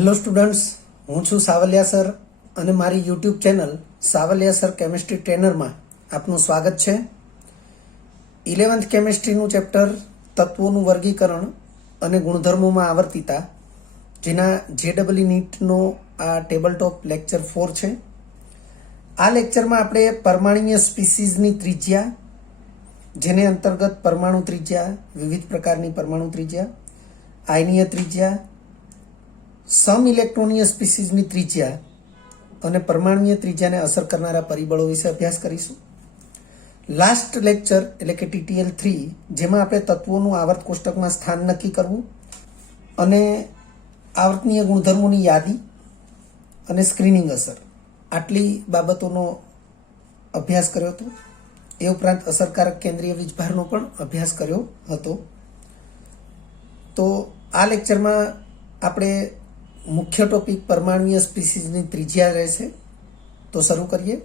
Hello students, હું છું Savaliya sir અને મારી YouTube channel Savaliya sir chemistry ટ્રેનરમાં આપનું સ્વાગત છે. 11th કેમિસ્ટ્રીનું ચેપ્ટર તત્વોનું વર્ગીકરણ અને ગુણધર્મોમાં આવર્તિતા, જેના JEE નીટનો આ ટેબલ ટોપ લેક્ચર 4 છે. આ લેક્ચરમાં આપણે પરમાણુય સ્પીસીઝની ત્રિજ્યા, જેને અંતર્ગત પરમાણુ ત્રિજ્યા, વિવિધ પ્રકારની પરમાણુ ત્રિજ્યા, આયનીય ત્રિજ્યા, સમ ઇલેક્ટ્રોનીય સ્પીસીઝની ત્રિજ્યા અને પરમાણુય ત્રિજ્યાને અસર કરનારા પરિબળો વિશે અભ્યાસ કરીશું. લાસ્ટ લેક્ચર એટલે કે TTL 3, જેમાં આપણે તત્વોનું આવર્ત કોષ્ટકમાં સ્થાન નક્કી કરવું અને આવર્તનીય ગુણધર્મોની યાદી અને સ્ક્રીનિંગ અસર, આટલી બાબતોનો અભ્યાસ કર્યો હતો. એ ઉપરાંત અસરકારક કેન્દ્રીય વીજભારનો પણ અભ્યાસ કર્યો હતો. તો આ લેક્ચરમાં આપણે મુખ્ય ટોપિક પરમાણુય સ્પીસીઝની ત્રિજ્યા રહેશે. તો શરૂ કરીએ.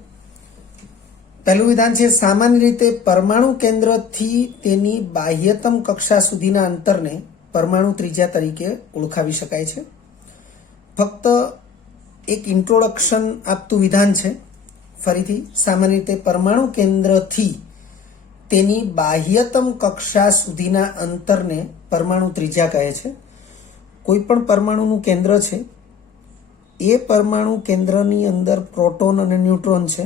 પહેલું વિધાન છે, સામાન્ય રીતે પરમાણુ કેન્દ્રથી તેની બાહ્યતમ કક્ષા સુધીના અંતરને પરમાણુ ત્રિજ્યા તરીકે ઓળખાવી શકાય છે. ફક્ત એક ઇન્ટ્રોડક્શન આપતું વિધાન છે. ફરીથી, સામાન્ય રીતે પરમાણુ કેન્દ્રથી તેની બાહ્યતમ કક્ષા સુધીના અંતરને પરમાણુ ત્રિજ્યા કહે છે. કોઈ પણ પરમાણુનું કેન્દ્ર છે, એ પરમાણુ કેન્દ્રની અંદર પ્રોટોન અને ન્યુટ્રોન છે,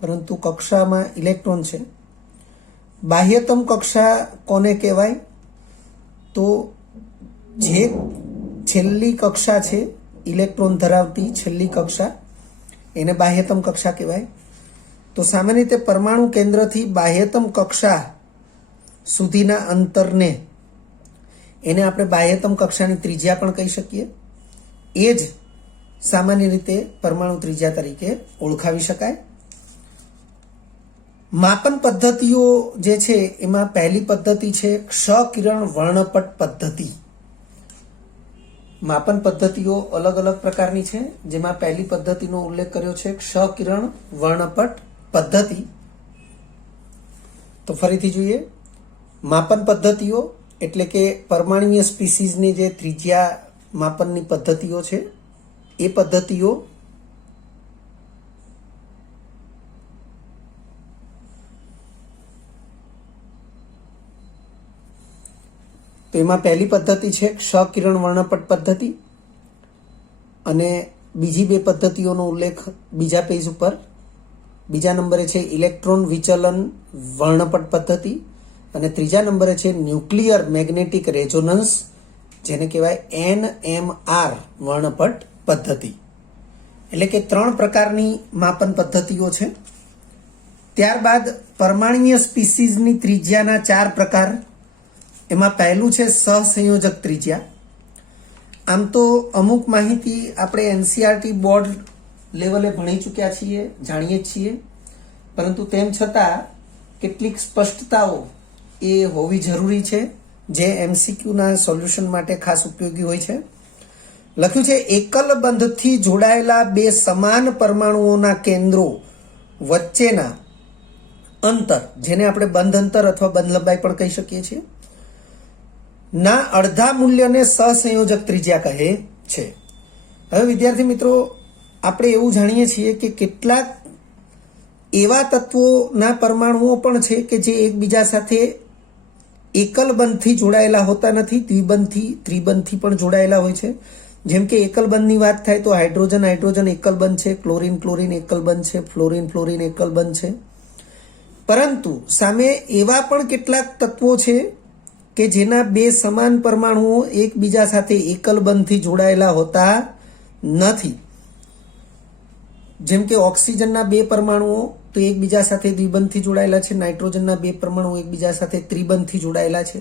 પરંતુ કક્ષામાં ઇલેક્ટ્રોન છે. બાહ્યતમ કક્ષા કોને કહેવાય? તો જે છેલ્લી કક્ષા છે, ઇલેક્ટ્રોન ધરાવતી છેલ્લી કક્ષા, એને બાહ્યતમ કક્ષા કહેવાય. તો સામાન્ય રીતે પરમાણુ કેન્દ્રથી બાહ્યતમ કક્ષા સુધીના અંતરને, એને આપણે બાહ્યતમ કક્ષાની ત્રિજ્યા પણ કહી શકીએ. એ જ સામાન્ય રીતે પરમાણુ ત્રિજ્યા તરીકે ઓળખાવી શકાય. માપન પદ્ધતિઓ જે છે, એમાં પહેલી પદ્ધતિ છે ક્ષ-કિરણ વર્ણપટ પદ્ધતિ. માપન પદ્ધતિઓ અલગ અલગ પ્રકારની છે, જેમાં પહેલી પદ્ધતિનો ઉલ્લેખ કર્યો છે ક્ષ-કિરણ વર્ણપટ પદ્ધતિ. તો ફરીથી જોઈએ. માપન પદ્ધતિઓ એટલે કે પરમાણુય સ્પીસીઝની જે ત્રિજ્યા માપનની પદ્ધતિઓ છે, એ પદ્ધતિઓ તો એમાં પહેલી પદ્ધતિ છે ક્ષ-કિરણ વર્ણપટ પદ્ધતિ, અને બીજી બે પદ્ધતિઓનો ઉલ્લેખ બીજા પેજ ઉપર. બીજા નંબરે છે ઇલેક્ટ્રોન વિચલન વર્ણપટ પદ્ધતિ, અને ત્રીજા નંબરે છે ન્યુક્લિયર મેગ્નેટિક રેઝોનન્સ, જેને કહેવાય NMR વર્ણપટ પદ્ધતિ. એટલે કે 3 પ્રકારની માપન પદ્ધતિઓ છે. ત્યારબાદ પરમાણુય સ્પીસીઝની ત્રિજ્યાના 4 પ્રકાર. એમાં પહેલું છે સહસંયોજક ત્રિજ્યા. આમ તો અમુક માહિતી આપણે NCERT બોર્ડ લેવલે ભણી ચૂક્યા છીએ, જાણીએ છીએ, પરંતુ તેમ છતાં કેટલીક સ્પષ્ટતાઓ એ હોવી જરૂરી છે, જે MCQના સોલ્યુશન માટે ખાસ ઉપયોગી હોય છે. લખ્યું છે, એકલ બંધથી જોડાયેલા બે સમાન પરમાણુઓના કેન્દ્રો વચ્ચેના અંતર, જેને આપણે બંધ અંતર અથવા બંધ લંબાઈ પણ કહી શકીએ છીએ, ના અડધા મૂલ્યને સહસંયોજક ત્રિજ્યા કહે છે. હવે વિદ્યાર્થી મિત્રો, આપણે એવું જાણીએ છીએ કે કેટલાક એવા તત્વોના પરમાણુઓ પણ છે કે જે એકબીજા સાથે એકલ બંધથી જોડાયેલા હોતા નથી, દ્વિબંધથી, ત્રિબંધથી પણ જોડાયેલા હોય છે. જેમ કે એકલ બંધની વાત થાય તો હાઇડ્રોજન હાઇડ્રોજન એકલ બંધ છે, ક્લોરીન ક્લોરીન એકલ બંધ છે, ફ્લોરીન ફ્લોરીન એકલ બંધ છે. પરંતુ સામે એવા પણ કેટલાક તત્વો છે કે જેના બે સમાન પરમાણુઓ એકબીજા સાથે એકલ બંધથી જોડાયેલા હોતા નથી. જેમ કે ઓક્સિજનના 2 પરમાણુઓ તો એકબીજા સાથે દ્વિબંધથી જોડાયેલા છે, નાઇટ્રોજનના 2 પરમાણુ એકબીજા સાથે ત્રિબંધથી જોડાયેલા છે.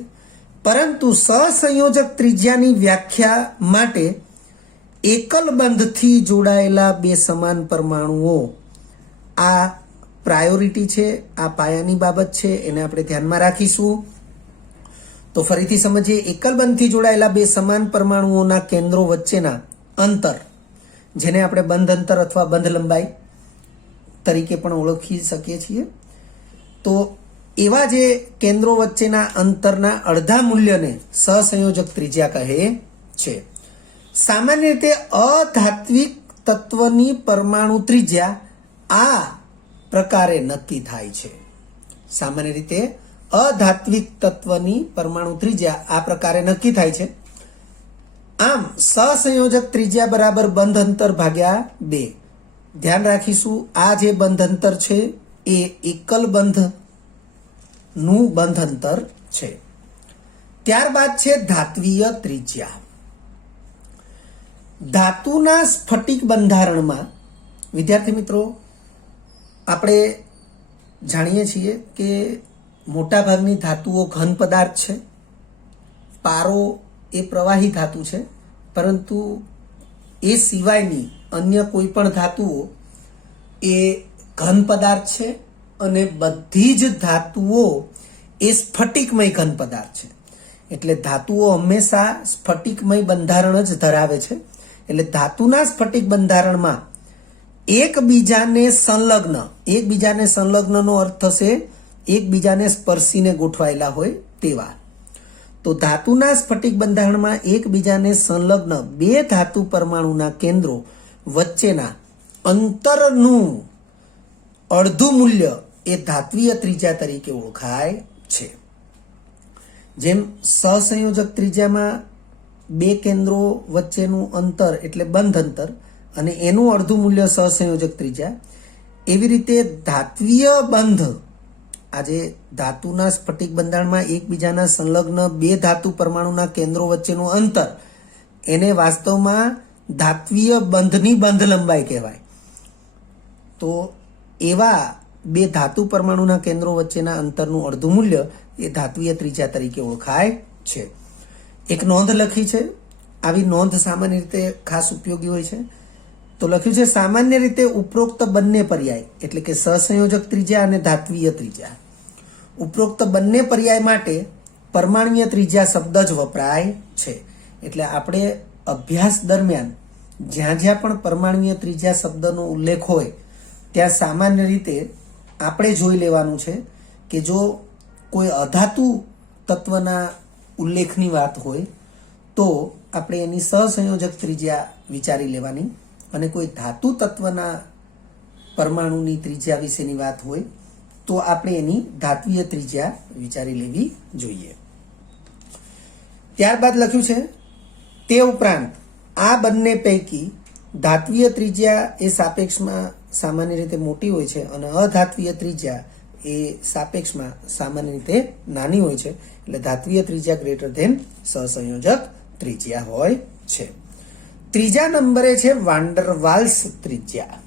પરંતુ સહસંયોજક ત્રિજ્યાની વ્યાખ્યા માટે એકલ બંધથી જોડાયેલા 2 સમાન પરમાણુઓ, આ પ્રાયોરિટી છે, આ પાયાની બાબત છે, એને આપણે ધ્યાનમાં રાખીશું. તો ફરીથી સમજીએ. એકલ બંધથી જોડાયેલા 2 સમાન પરમાણુઓના કેન્દ્રો વચ્ચેના અંતર, જેને આપણે બંધ અંતર અથવા બંધ લંબાઈ તરીકે પણ ઓળખી શકીએ છીએ. તો એવા જે કેન્દ્રો વચ્ચેના અંતરના અડધા મૂલ્યને સહસંયોજક ત્રિજ્યા કહે છે. સામાન્ય રીતે અધાત્વિક તત્વની પરમાણુ ત્રિજ્યા આ પ્રકારે નક્કી થાય છે. સામાન્ય રીતે અધાત્વિક તત્વની પરમાણુ ત્રિજ્યા આ પ્રકારે નક્કી થાય છે. આમ સહસંયોજક ત્રિજ્યા બરાબર બંધ અંતર ભાગ્યા 2. ધ્યાન રાખીશું, આ જે બંધ અંતર છે એ એકલ બંધનું બંધ અંતર છે. ત્યારબાદ છે ધાત્વીય ત્રિજ્યા. ધાતુના સ્ફટિક બંધારણમાં વિદ્યાર્થી મિત્રો આપણે જાણીએ છીએ કે મોટાભાગની ધાતુઓ ઘન પદાર્થ છે. પારો એ પ્રવાહી ધાતુ છે, પરંતુ એ સિવાયની અન્ય કોઈ પણ ધાતુઓ એ ઘન પદાર્થ છે અને બધી જ ધાતુઓ એ સ્ફટિકમય ઘન પદાર્થ છે. એટલે ધાતુઓ હંમેશા સ્ફટિકમય બંધારણ જ ધરાવે છે. એટલે ધાતુના સ્ફટિક બંધારણમાં એકબીજાને સંલગ્નનો અર્થ થશે એકબીજાને સ્પર્શીને ગોઠવાયેલા હોય તેવા. તો ધાતુના સ્ફટિક બંધારણમાં એકબીજાને સંલગ્ન બે ધાતુ પરમાણુના કેન્દ્રો વચ્ચેના અંતરનું અડધું મૂલ્ય એ ધાત્વીય ત્રિજ્યા તરીકે ઓળખાય છે. જેમ સહસંયોજક ત્રિજ્યામાં બે કેન્દ્રો વચ્ચેનું અંતર એટલે બંધ અંતર અને એનું અડધું મૂલ્ય સહસંયોજક ત્રિજ્યા, એવી રીતે ધાત્વીય બંધ આજે ધાતુના સ્ફટિક બંધારણમાં એકબીજાના સંલગ્ન બે ધાતુ પરમાણુના કેન્દ્રો વચ્ચેનું અંતર એને વાસ્તવમાં ધાત્વીય બંધની બંધ લંબાઈ કહેવાય. તો એવા બે ધાતુ પરમાણુના કેન્દ્રો વચ્ચેના અંતરનું અડધું મૂલ્ય એ ધાત્વીય ત્રિજ્યા તરીકે ઓળખાય છે. એક નોંધ લખી છે. આવી નોંધ સામાન્ય રીતે ખાસ ઉપયોગી હોય છે. તો લખ્યું છે સામાન્ય રીતે ઉપરોક્ત બંને પર્યાય એટલે કે સહસંયોજક ત્રિજ્યા અને ધાત્વીય ત્રિજ્યા, ઉપરોક્ત બંને પર્યાય માટે પરમાણ્વીય ત્રિજ્યા શબ્દ જ વપરાય છે. એટલે આપણે અભ્યાસ દરમિયાન જ્યાં જ્યાં પણ પરમાણ્વીય ત્રિજ્યા શબ્દનો ઉલ્લેખ હોય ત્યાં સામાન્ય રીતે આપણે જોઈ લેવાનું છે કે જો કોઈ અધાતુ તત્વના ઉલ્લેખની વાત હોય તો આપણે એની સહસંયોજક ત્રિજ્યા વિચારી લેવાની, અને કોઈ ધાતુ તત્વના પરમાણુની ત્રિજ્યા વિશેની વાત હોય તો આપણે એની ધાત્વીય ત્રિજ્યા વિચારી લેવી જોઈએ. ત્યારબાદ લખ્યું છે તે ઉપરાંત આ બંને પૈકી ધાત્વીય ત્રિજ્યા એ સાપેક્ષમાં સામાન્ય રીતે મોટી હોય છે અને અધાત્વીય ત્રિજ્યા એ સાપેક્ષમાં સામાન્ય રીતે નાની હોય છે. એટલે ધાત્વીય ત્રિજ્યા ગ્રેટર ધેન સહસંયોજક ત્રિજ્યા હોય છે. ત્રીજા નંબરે છે વાન્ડર વાલ્સ ત્રિજ્યા.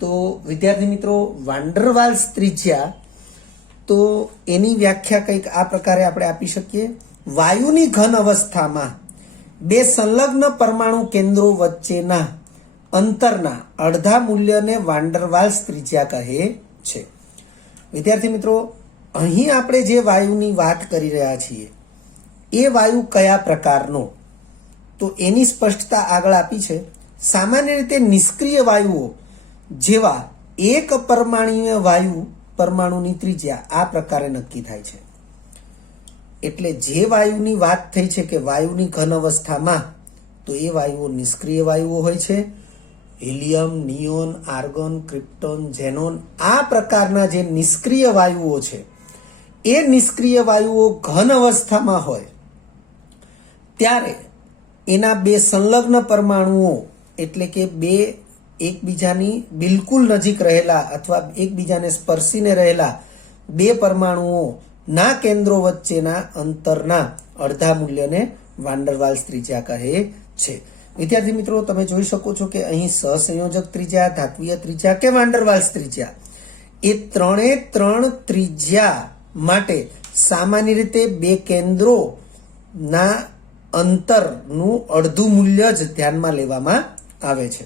તો વિદ્યાર્થી મિત્રો વાન્ડર વાલ્સ ત્રિજ્યા તો એની વ્યાખ્યા કંઈક આ પ્રકારે આપણે આપી શકીએ. વાયુની ઘન અવસ્થામાં બે સંલગ્ન પરમાણુ કેન્દ્રો વચ્ચેના અંતરના અડધા મૂલ્યને વાન્ડર વાલ્સ ત્રિજ્યા કહે છે. વિદ્યાર્થી મિત્રો અહીં આપણે જે વાયુની વાત કરી રહ્યા છીએ એ વાયુ કયા પ્રકારનો, તો એની સ્પષ્ટતા આગળ આપી છે. સામાન્ય રીતે નિષ્ક્રિય વાયુઓ જેવા એક પરમાણુય વાયુ પરમાણુની ત્રિજ્યા આ પ્રકારે નક્કી થાય છે. એટલે જે વાયુની વાત થઈ છે કે વાયુની ઘન અવસ્થામાં, તો એ વાયુઓ નિષ્ક્રિય વાયુઓ હોય છે. Helium, neon, argon, krypton, xenon આ પ્રકારના જે નિષ્ક્રિય વાયુઓ છે એ નિષ્ક્રિય વાયુઓ ઘન અવસ્થામાં હોય ત્યારે એના બે સંલગ્ન પરમાણુઓ એટલે કે બે એકબીજાની બિલકુલ નજીક રહેલા અથવા એકબીજાને સ્પર્શીને રહેલા બે પરમાણુઓના કેન્દ્રો વચ્ચેના અંતરના અડધા મૂલ્યને વાન્ડર વાલ્સ ત્રિજ્યા કહે છે. વિદ્યાર્થી મિત્રો તમે જોઈ શકો છો કે અહીં સહસંયોજક ત્રિજ્યા, ધાત્વીય ત્રિજ્યા કે વાન્ડર વાલ્સ ત્રિજ્યા એ ત્રણે ત્રણ ત્રિજ્યા માટે સામાન્ય રીતે બે કેન્દ્રોના અંતરનું અડધું મૂલ્ય જ ધ્યાનમાં લેવામાં આવે છે.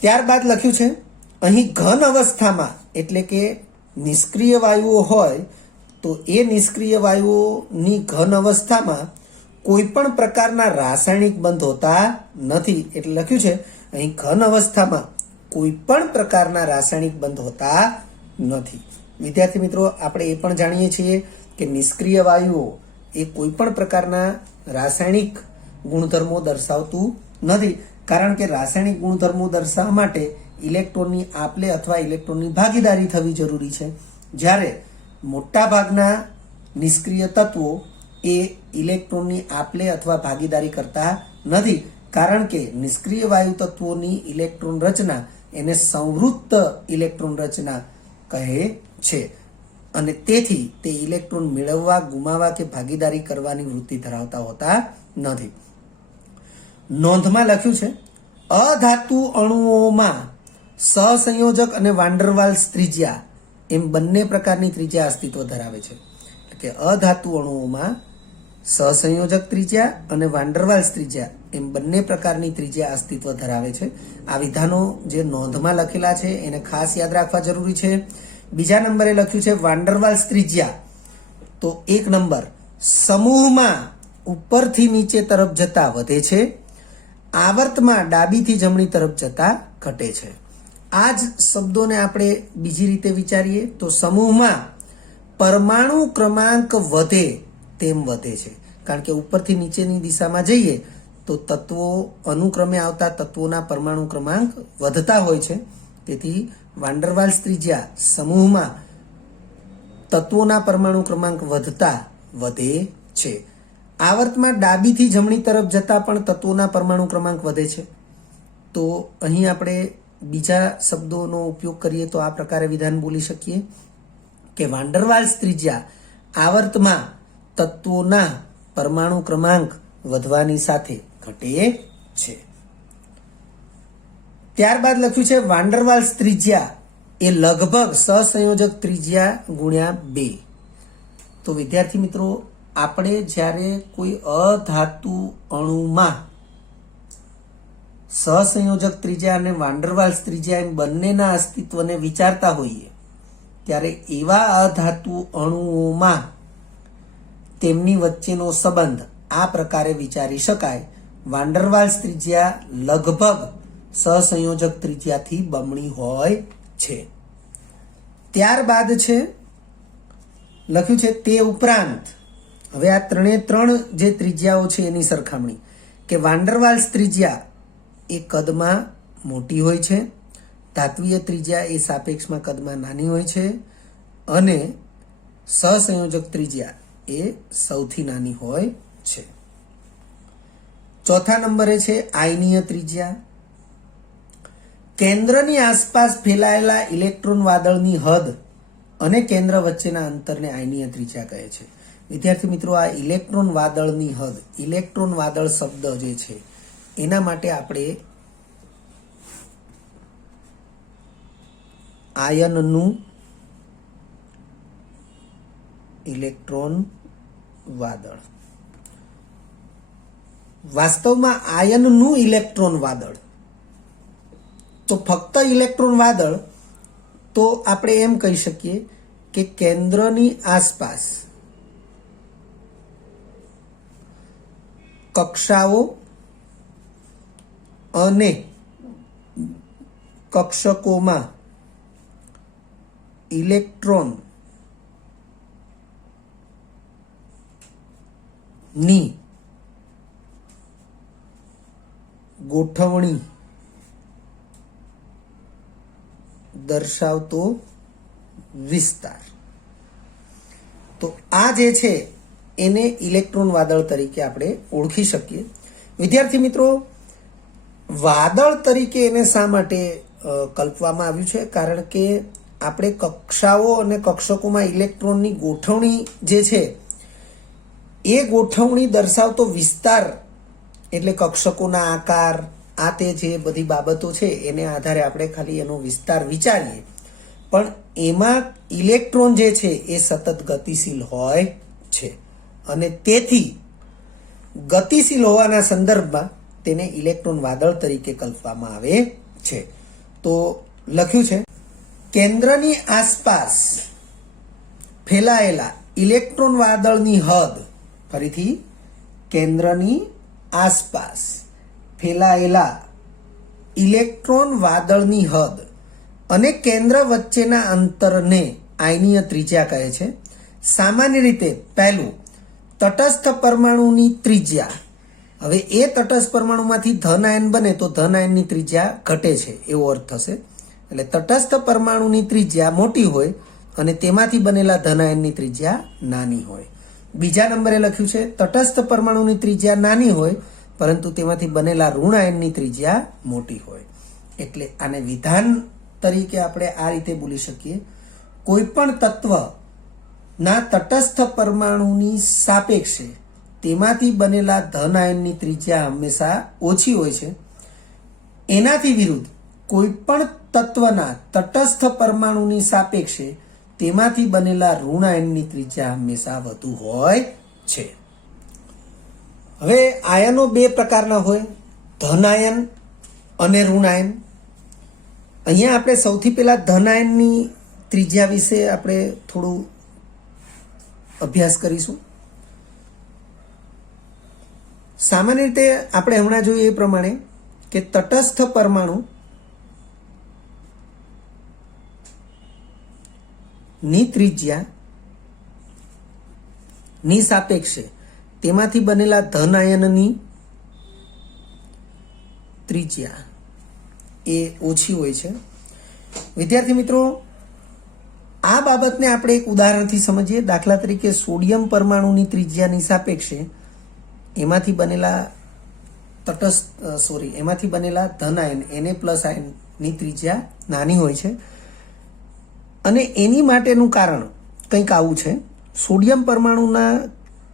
ત્યારબાદ લખ્યું છે અહીં ઘન અવસ્થામાં એટલે કે નિષ્ક્રિય વાયુઓ હોય તો એ નિષ્ક્રિય વાયુઓની ઘન અવસ્થામાં કોઈ પણ પ્રકારના રાસાયણિક બંધ હોતા નથી. એટલે લખ્યું છે અહીં ઘન અવસ્થામાં કોઈ પણ પ્રકારના રાસાયણિક બંધ હોતા નથી. વિદ્યાર્થી મિત્રો આપણે એ પણ જાણીએ છીએ કે નિષ્ક્રિય વાયુઓ એ કોઈ પણ પ્રકારના રાસાયણિક ગુણધર્મો દર્શાવતું નથી, કારણ કે રાસાયણિક ગુણધર્મો દર્શાવવા માટે ઇલેક્ટ્રોનની આપલે અથવા ઇલેક્ટ્રોનની ભાગીદારી થવી જરૂરી છે, જ્યારે મોટા ભાગના નિષ્ક્રિય તત્વો એ ઇલેક્ટ્રોનની આપલે અથવા ભાગીદારી કરતા નથી, કારણ કે નિષ્ક્રિય વાયુ તત્વોની ઇલેક્ટ્રોન રચના એને સંવૃત્ત ઇલેક્ટ્રોન રચના કહે છે, અને તેથી તે ઇલેક્ટ્રોન મેળવવા, ગુમાવવા કે ભાગીદારી કરવાની વૃત્તિ ધરાવતા હોતા નથી. નોંધમાં લખ્યું છે, અધાતુ અણુઓમાં સહસંયોજક અને વાન્ડરવાલ્સ ત્રિજ્યા એમ બંને પ્રકારની ત્રિજ્યા અસ્તિત્વ ધરાવે છે. એટલે કે અધાતુ અણુઓમાં સહસંયોજક ત્રિજ્યા અને વાન્ડરવાલ્સ ત્રિજ્યા એમ બંને પ્રકારની ત્રિજ્યા અસ્તિત્વ ધરાવે છે. આ વિધાનો જે નોંધમાં લખેલા છે એને ખાસ યાદ રાખવા જરૂરી છે. બીજા નંબરે લખ્યું છે વાન્ડરવાલ્સ ત્રિજ્યા, તો 1 નંબર સમૂહમાં ઉપરથી નીચે તરફ જતા વધે છે, આવર્તમાં ડાબીથી જમણી તરફ જતા ઘટે છે. આ જ શબ્દોને આપણે બીજી રીતે વિચારીએ તો સમૂહમાં પરમાણુ ક્રમાંક વધે તેમ વધે છે, કારણ કે ઉપરથી નીચેની દિશામાં જઈએ તો તત્વો અનુક્રમે આવતા તત્વોના પરમાણુ ક્રમાંક વધતા હોય છે. તેથી વાન્ડરવાલ્સ ત્રિજ્યા સમૂહમાં તત્વોના પરમાણુ ક્રમાંક વધતા વધે છે. આવર્તમાં ડાબીથી જમણી તરફ જતા પણ તત્વોના પરમાણુ ક્રમાંક વધે છે. તો અહીં આપણે બીજા શબ્દોનો ઉપયોગ કરીએ તો આ પ્રકારે વિધાન બોલી શકીએ કે વાન્ડરવાલ્સ ત્રિજ્યા આવર્તમાં તત્વોના પરમાણુ ક્રમાંક વધવાની સાથે ઘટે છે. ત્યારબાદ લખ્યું છે વાન્ડરવાલ્સ ત્રિજ્યા એ લગભગ સહસંયોજક ત્રિજ્યા ગુણ્યા 2. તો વિદ્યાર્થી મિત્રો, આપણે જ્યારે કોઈ અધાતુ અણુમાં સહસંયોજક ત્રિજ્યા અને વાન્ડરવાલ્સ ત્રિજ્યા એમ બંનેના અસ્તિત્વને વિચારતા હોઈએ ત્યારે એવા અધાતુ અણુઓમાં તેમની વચ્ચેનો સંબંધ આ પ્રકારે વિચારી શકાય: વાન્ડરવાલ્સ ત્રિજ્યા લગભગ સહસંયોજક ત્રિજ્યાથી બમણી હોય છે. ત્યારબાદ છે લખ્યું છે તે ઉપરાંત, હવે આ ત્રણ જે ત્રિજ્યાઓ છે એની સરખામણી, કે વાન્ડરવાલ્સ ત્રિજ્યા એ કદમાં મોટી હોય છે, ધાત્વીય ત્રિજ્યા એ સાપેક્ષમાં કદમાં નાની હોય છે, અને સહસંયોજક ત્રિજ્યા એ સૌથી નાની હોય છે. ચોથા નંબરે છે આયનીય ત્રિજ્યા. કેન્દ્રની આસપાસ ફેલાયેલા ઇલેક્ટ્રોન વાદળની હદ અને કેન્દ્ર વચ્ચેના અંતરને આયનીય ત્રિજ્યા કહે છે. વિદ્યાર્થી મિત્રો, આ ઇલેક્ટ્રોન વાદળની હદ, ઇલેક્ટ્રોન વાદળ શબ્દ જે છે એના માટે આપણે આયનનું ઇલેક્ટ્રોન વાદળ, વાસ્તવમાં આયનનું ઇલેક્ટ્રોન વાદળ, તો ફક્ત ઇલેક્ટ્રોન વાદળ તો આપણે એમ કહી શકીએ કે કેન્દ્રની આસપાસ કક્ષાઓ અને કક્ષકોમાં ઇલેક્ટ્રોન ની ગોઠવણી દર્શાવતો વિસ્તાર. તો આ જે છે એને ઇલેક્ટ્રોન વાદળ તરીકે આપણે ઓળખી શકીએ. વિદ્યાર્થી મિત્રો, વાદળ તરીકે એને શા માટે કલ્પવામાં આવ્યું છે? કારણ કે આપણે કક્ષાઓ અને કક્ષકોમાં ઇલેક્ટ્રોનની ગોઠવણી જે છે એ ગોઠવણી દર્શાવતો વિસ્તાર, એટલે કક્ષકોના આકાર, આ તે જે બધી બાબતો છે એને આધારે આપણે ખાલી એનો વિસ્તાર વિચારીએ, પણ એમાં ઇલેક્ટ્રોન જે છે એ સતત ગતિશીલ હોય છે, અને તેથી ગતિશીલ હોવાના સંદર્ભમાં તેને ઇલેક્ટ્રોન વાદળ તરીકે કલ્પવામાં આવે છે. તો લખ્યું છે કેન્દ્રની આસપાસ ફેલાયેલા ઇલેક્ટ્રોન વાદળની હદ, ફરીથી કેન્દ્રની આસપાસ ફેલાયેલા ઇલેક્ટ્રોન વાદળની હદ અને કેન્દ્ર વચ્ચેના અંતરને આયનીય ત્રિજ્યા કહે છે. સામાન્ય રીતે પહેલું, તટસ્થ પરમાણુની ત્રિજ્યા હવે એ તટસ્થ પરમાણુમાંથી ધન આયન બને તો ધન આયનની ત્રિજ્યા ઘટે છે એવો અર્થ થશે. એટલે તટસ્થ પરમાણુની ત્રિજ્યા મોટી હોય અને તેમાંથી બનેલા ધન આયનની ત્રિજ્યા નાની હોય. બીજા નંબરે લખ્યું છે તટસ્થ પરમાણુની ત્રિજ્યા નાની હોય પરંતુ તેમાંથી બનેલા ઋણ આયનની ત્રિજ્યા મોટી હોય. એટલે આને વિધાન તરીકે આપણે આ રીતે બોલી શકીએ, કોઈ પણ તત્વના તટસ્થ પરમાણુની સાપેક્ષે તેમાંથી બનેલા ધન આયનની ત્રિજ્યા હંમેશા ઓછી હોય છે. એનાથી વિરુદ્ધ કોઈ પણ તત્વના તટસ્થ પરમાણુની સાપેક્ષે તેમાંથી બનેલા ઋણ આયનની ત્રિજ્યા હંમેશા વધુ હોય છે. હવે આયનો બે પ્રકારના હોય, ધન આયન અને ઋણ આયન. અહીંયા આપણે સૌથી પહેલા ધન આયનની ત્રિજ્યા વિશે આપણે થોડું અભ્યાસ કરીશું. સામાન્ય રીતે આપણે હમણાં જોઈએ એ પ્રમાણે કે તટસ્થ પરમાણુ ની ત્રિજ્યા ની સાપેક્ષે તેમાંથી બનેલા ધન આયનની ત્રિજ્યા એ ઓછી હોય છે. વિદ્યાર્થી મિત્રો, આ બાબતને આપણે એક ઉદાહરણથી સમજીએ. દાખલા તરીકે સોડિયમ પરમાણુની ત્રિજ્યાની સાપેક્ષે એમાંથી બનેલા એમાંથી બનેલા ધન આયન Na+ આયનની ત્રિજ્યા નાની હોય છે. અને એની માટેનું કારણ કંઈક આવું છે. સોડિયમ પરમાણુના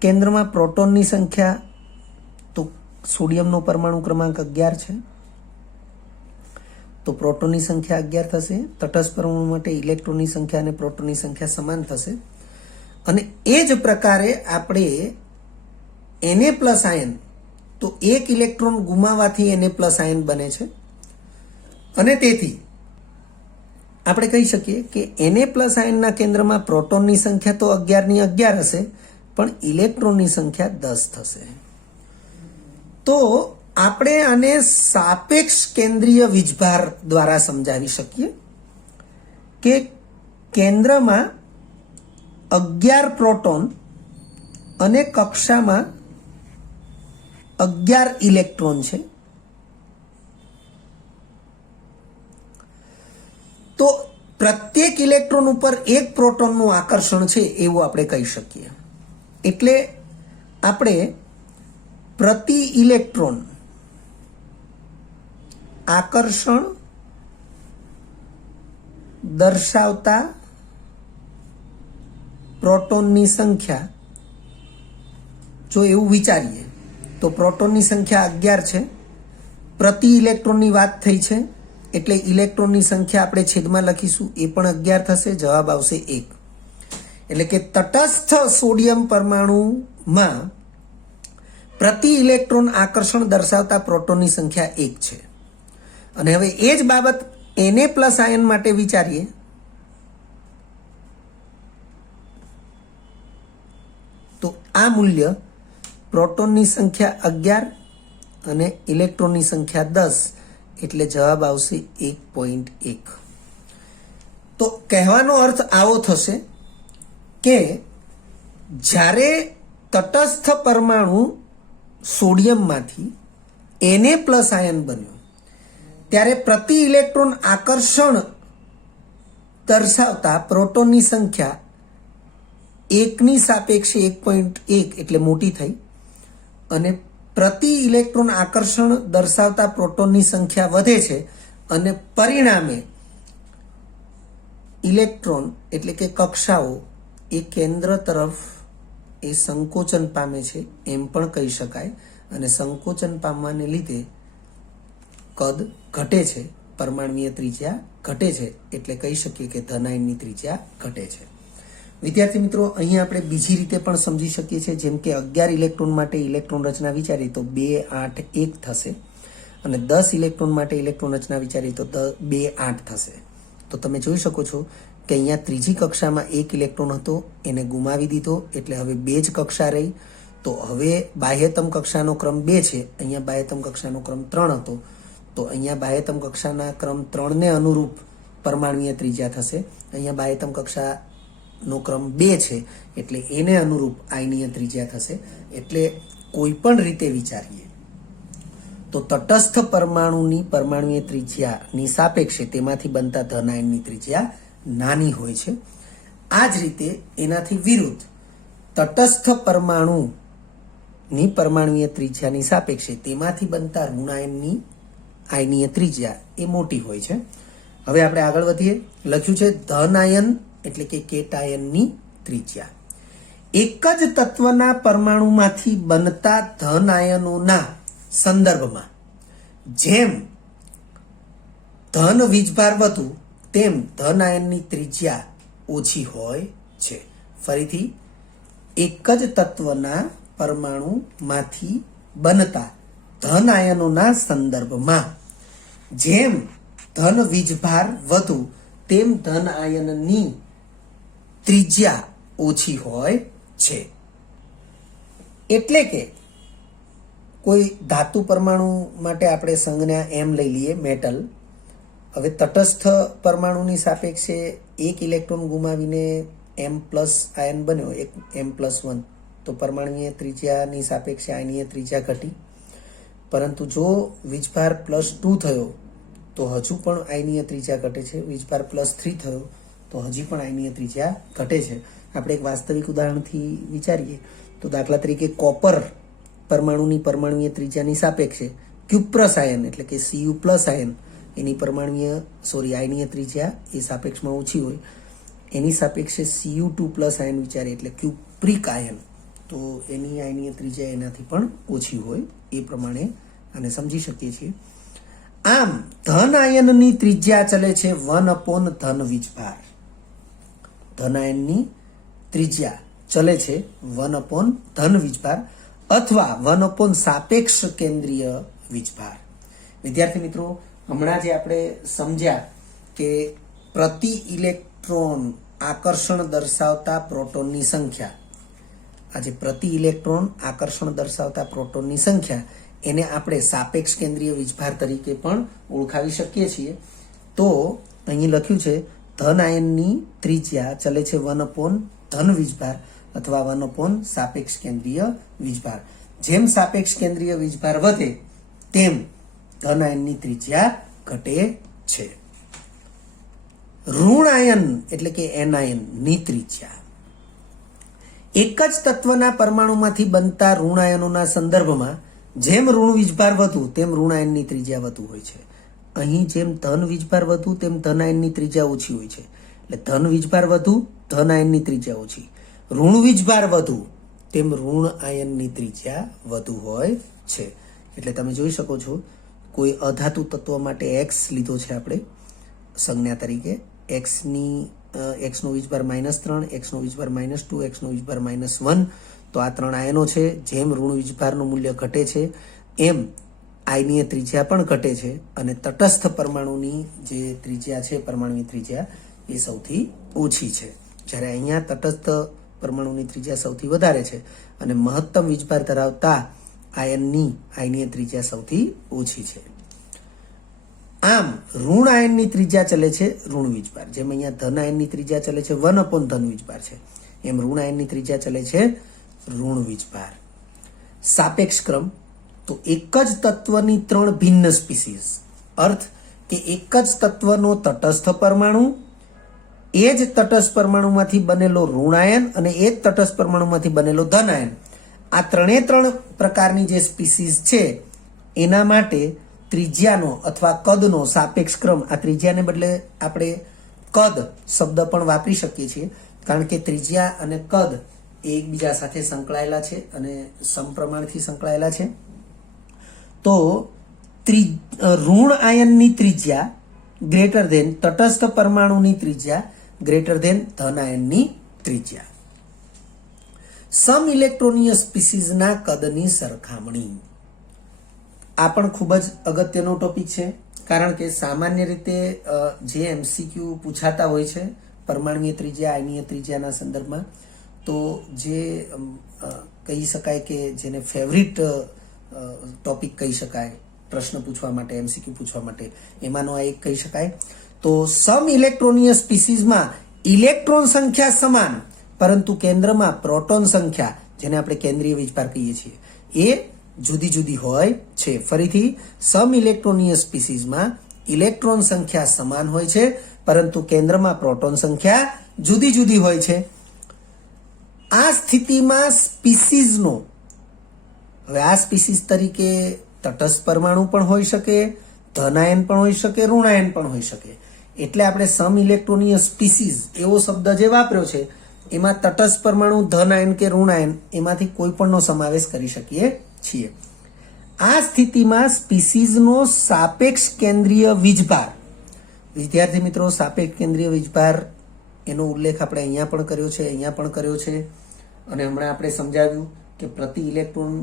કેન્દ્રમાં પ્રોટોનની સંખ્યા, તો સોડિયમનો પરમાણુ ક્રમાંક 11 છે, તો પ્રોટોનની સંખ્યા 11 થશે. તટસ્થ પરમાણુ માટે ઇલેક્ટ્રોનની સંખ્યા અને પ્રોટોનની સંખ્યા સમાન થશે. અને એ જ પ્રકારે આપણે Na+ આયન, તો એક ઇલેક્ટ્રોન ગુમાવવાથી Na+ આયન બને છે. અને તેથી આપણે કહી શકીએ કે Na+ આયનના કેન્દ્રમાં પ્રોટોનની સંખ્યા તો 11 ની 11 હશે, પણ ઇલેક્ટ્રોનની સંખ્યા 10 થશે. તો આપણે આને સાપેક્ષ કેન્દ્રીય વીજભાર દ્વારા સમજાવી શકીએ કે કેન્દ્રમાં 11 પ્રોટોન અને કક્ષામાં 11 ઇલેક્ટ્રોન છે. તો પ્રત્યેક ઇલેક્ટ્રોન ઉપર એક પ્રોટોનનું આકર્ષણ છે એવું આપણે કહી શકીએ. એટલે આપણે પ્રતિ ઇલેક્ટ્રોન આકર્ષણ દર્શાવતા પ્રોટોનની સંખ્યા જો એવું વિચારીએ તો પ્રોટોનની સંખ્યા 11 છે, પ્રતિ ઇલેક્ટ્રોનની વાત થઈ છે, એટલે ઇલેક્ટ્રોનની સંખ્યા આપણે છેદમાં લખીશું, એ પણ 11 થશે, જવાબ આવશે 1. એટલે કે તટસ્થ સોડિયમ પરમાણુમાં પ્રતિ ઇલેક્ટ્રોન આકર્ષણ દર્શાવતા પ્રોટોનની સંખ્યા 1 છે. અને હવે એ જ બાબત Na+ આયન માટે વિચારીએ તો આ મૂલ્ય પ્રોટોનની સંખ્યા 11 અને ઇલેક્ટ્રોનની સંખ્યા 10, એટલે જવાબ આવશે 1.1. તો કહેવાનો અર્થ આવો થશે કે જ્યારે તટસ્થ પરમાણુ સોડિયમમાંથી Na+ આયન બન્યો ત્યારે પ્રતિ ઇલેક્ટ્રોન આકર્ષણ દર્શાવતા પ્રોટોનની સંખ્યા 1 ની સાપેક્ષે 1.1 એટલે મોટી થઈ, અને પ્રતિ ઇલેક્ટ્રોન આકર્ષણ દર્શાવતા પ્રોટોનની સંખ્યા વધે છે, અને પરિણામે ઇલેક્ટ્રોન એટલે કે કક્ષાઓ એ કેન્દ્ર તરફ એ સંકોચન પામે છે એમ પણ કહી શકાય. અને સંકોચન પામવાને લીધે કદ ઘટે છે, પરમાણુય ત્રિજ્યા ઘટે છે, એટલે કહી શકીએ કે ધન આયનની ત્રિજ્યા ઘટે છે. વિદ્યાર્થી મિત્રો, અહીં આપણે બીજી રીતે પણ સમજી શકીએ છીએ. જેમ કે 11 ઇલેક્ટ્રોન માટે ઇલેક્ટ્રોન રચના વિચારીએ તો 2, 8, 1 થશે, અને 10 ઇલેક્ટ્રોન માટે ઇલેક્ટ્રોન રચના વિચારીએ તો 2, 8 થશે. તો તમે જોઈ શકો છો કે અહીંયા ત્રીજી કક્ષામાં 1 ઇલેક્ટ્રોન હતો, એને ગુમાવી દીધો, એટલે હવે 2 જ કક્ષા રહી. તો હવે બાહ્યતમ કક્ષાનો ક્રમ 2 છે, અહીંયા બાહ્યતમ કક્ષાનો ક્રમ 3 હતો, તો અહીંયા બાહ્યતમ કક્ષાના ક્રમ 3 ને અનુરૂપ પરમાણુય ત્રિજ્યા થશે. અહીંયા બાહ્યતમ કક્ષાનો ક્રમ 2 છે, એટલે એને અનુરૂપ આયનીય ત્રિજ્યા થશે. એટલે કોઈ પણ રીતે વિચારીએ તો તટસ્થ પરમાણુની પરમાણુય ત્રિજ્યાની સાપેક્ષે તેમાંથી બનતા ધન આયનની ત્રિજ્યા નાની હોય છે. આ જ રીતે એનાથી વિરુદ્ધ તટસ્થ પરમાણુની પરમાણુય ત્રિજ્યાની સાપેક્ષે તેમાંથી બનતા ઋણાયનની આયનીય ત્રિજ્યા એ મોટી હોય છે. હવે આપણે આગળ વધીએ. લખ્યું છે ધન આયન એટલે કે કેટાયનની ત્રિજ્યા. એક જ તત્વના પરમાણુમાંથી બનતા ધન આયનોના સંદર્ભમાં જેમ ધન વીજભાર વધુ તેમ ધન આયનની ત્રિજ્યા ઓછી હોય છે. ફરીથી, એક જ તત્વના પરમાણુમાંથી બનતા ધન આયનોના સંદર્ભમાં જેમ ધન વીજભાર વધુ તેમ ધન આયનની ત્રિજ્યા ઓછી હોય છે. એટલે કે કોઈ ધાતુ પરમાણુ માટે આપણે સંજ્ઞા એમ લઈ લઈએ, મેટલ. હવે તટસ્થ પરમાણુની સાપેક્ષે એક ઇલેક્ટ્રોન ગુમાવીને એમ પ્લસ આયન બન્યો, એક M+1, તો પરમાણુય ત્રિજ્યાની સાપેક્ષે આયનીય ત્રિજ્યા ઘટી. પરંતુ જો વીજભાર +2 થયો તો હજુ પણ આયનીય ત્રિજ્યા ઘટે છે. વીજભાર +3 થયો તો હજી પણ આયનીય ત્રિજ્યા ઘટે છે. આપણે એક વાસ્તવિક ઉદાહરણથી વિચારીએ તો દાખલા તરીકે કોપર પરમાણુની પરમાણુય ત્રિજ્યાની સાપેક્ષે ક્યુપ્રસ આયન એટલે કે Cu+ આયન એની આયનીય ત્રિજ્યા એ સાપેક્ષમાં ઓછી હોય. એની સાપેક્ષે Cu2+ આયન વિચારીએ એટલે ક્યુપ્રિક આયન, તો એની આયનીય ત્રિજ્યા એનાથી પણ ઓછી હોય. એ પ્રમાણે આને સમજી શકીએ છીએ. આમ ધન આયનની ત્રિજ્યા ચલે છે 1/ ધન વીજભાર. ધન આયનની ત્રિજ્યા ચલે છે 1/ ધન વીજભાર અથવા 1/ સાપેક્ષ કેન્દ્રીય વીજભાર. વિદ્યાર્થી મિત્રો, હમણાં જે આપણે સમજ્યા કે પ્રતિ ઇલેક્ટ્રોન આકર્ષણ દર્શાવતા પ્રોટોનની સંખ્યા, આજે પ્રતિ ઇલેક્ટ્રોન આકર્ષણ દર્શાવતા પ્રોટોનની સંખ્યા એને આપણે સાપેક્ષ કેન્દ્રીય વીજભાર તરીકે પણ ઓળખાવી શકીએ છીએ. તો અહીં લખ્યું છે ધન આયનની ત્રિજ્યા ચલે છે 1/ ધન વીજભાર અથવા 1/ સાપેક્ષ કેન્દ્રીય વીજભાર. જેમ સાપેક્ષ કેન્દ્રીય વીજભાર વધે તેમ ધન આયનની ત્રિજ્યા ઘટે છે. ઋણ આયન એટલે કે એનાયનની ત્રિજ્યા એક જ તત્વના પરમાણુમાંથી બનતા ઋણ આયનોના સંદર્ભમાં જેમ ઋણ વીજભાર વધુ તેમ ઋણ આયનની ત્રિજ્યા વધુ હોય છે. અહીં જેમ ધન વીજભાર વધુ તેમ ધન આયનની ત્રિજ્યા ઓછી હોય છે. એટલે ધન વીજભાર વધુ, ધન આયનની ત્રિજ્યા ઓછી. ઋણ વીજભાર વધુ તેમ ઋણ આયનની ત્રિજ્યા વધુ હોય છે. એટલે તમે જોઈ શકો છો, કોઈ અધાતુ તત્વ માટે x લીધો છે આપણે સંજ્ઞા તરીકે. x નો વીજભાર -3, x નો વીજભાર -2, x નો વીજભાર -1, તો આ 3 આયનો છે. જેમ ઋણ વીજભારનું મૂલ્ય ઘટે છે એમ આયનીય ત્રિજ્યા પણ ઘટે છે અને તટસ્થ પરમાણુની જે ત્રિજ્યા છે, પરમાણુની ત્રિજ્યા, એ સૌથી ઓછી છે. જ્યારે અહીંયા તટસ્થ પરમાણુની ત્રિજ્યા સૌથી વધારે છે અને મહત્તમ વીજભાર ધરાવતા આયનની આયનીય ત્રિજ્યા સૌથી ઓછી છે. આમ ઋણ આયનની ત્રિજ્યા ચલે છે ઋણ વીજભાર. જેમ અહીંયા ધન આયનની ત્રિજ્યા ચલે છે 1/ ધન વીજભાર છે, એમ ઋણ આયનની ત્રિજ્યા ચલે છે ઋણ વીજભાર. સાપેક્ષ ક્રમ તો એક જ તત્વની 3 ભિન્ન સ્પીસીઝ, અર્થ કે એક જ તત્વનો તટસ્થ પરમાણુ, એ જ તટસ્થ પરમાણુમાંથી બનેલો ઋણાયન અને એ જ તટસ્થ પરમાણુમાંથી બનેલો ધનાયન, આ 3 પ્રકારની જે સ્પીસીઝ છે એના માટે ત્રિજ્યાનો અથવા કદનો સાપેક્ષ ક્રમ, આ ત્રિજ્યાને બદલે આપણે કદ શબ્દ પણ વાપરી શકીએ છીએ, કારણ કે ત્રિજ્યા અને કદ એ એકબીજા સાથે સંકળાયેલા છે અને સમપ્રમાણથી સંકળાયેલા છે. તો ઋણ આયનની ત્રિજ્યા ગ્રેટર ધેન તટસ્થ પરમાણુની ત્રિજ્યા ગ્રેટર ધેન ધન આયનની ત્રિજ્યા. સમ ઇલેક્ટ્રોનીય સ્પીસીઝના કદની સરખામણી, આ પણ ખૂબ જ અગત્યનો ટોપિક છે, કારણ કે સામાન્ય રીતે જે MCQ પૂછાતા હોય છે પરમાણુય ત્રિજ્યા આયનીય ત્રિજ્યાના સંદર્ભમાં, તો જે કહી શકાય કે જેને ફેવરિટ ટોપિક કહી શકાય પ્રશ્ન પૂછવા માટે, MCQ પૂછવા માટે, એમાંનો આ એક કહી શકાય. તો સમ ઇલેક્ટ્રોનીય સ્પીસીઝમાં ઇલેક્ટ્રોન સંખ્યા સમાન પરંતુ કેન્દ્રમાં પ્રોટોન સંખ્યા, જેને આપણે કેન્દ્રીય વીજભાર કહીએ છીએ, એ જુદી જુદી હોય છે. ફરીથી સમ ઇલેક્ટ્રોનીય સ્પીસીઝમાં ઇલેક્ટ્રોન સંખ્યા સમાન હોય છે, પરંતુ કેન્દ્રમાં પ્રોટોન સંખ્યા જુદી જુદી હોય છે. આ સ્થિતિમાં સ્પીસીઝનો, હવે આ સ્પીસીઝ તરીકે તટસ્થ પરમાણુ પણ હોઈ શકે, ધન આયન પણ હોઈ શકે, ઋણ આયન પણ હોઈ શકે. એટલે આપણે સમ ઇલેક્ટ્રોનીય સ્પીસીઝ એવો શબ્દ જે વાપર્યો છે એમાં તટસ્થ પરમાણુ, ધન આયન કે ઋણ આયન એમાંથી કોઈ પણનો સમાવેશ કરી શકીએ છીએ. આ સ્થિતિમાં સ્પીસીઝનો સાપેક્ષ કેન્દ્રીય વીજભાર, વિદ્યાર્થી મિત્રો સાપેક્ષ કેન્દ્રીય વીજભાર એનો ઉલ્લેખ આપણે અહીંયા પણ કર્યો છે, અહીંયા પણ કર્યો છે, અને હમણાં આપણે સમજાવ્યું કે પ્રતિ ઇલેક્ટ્રોન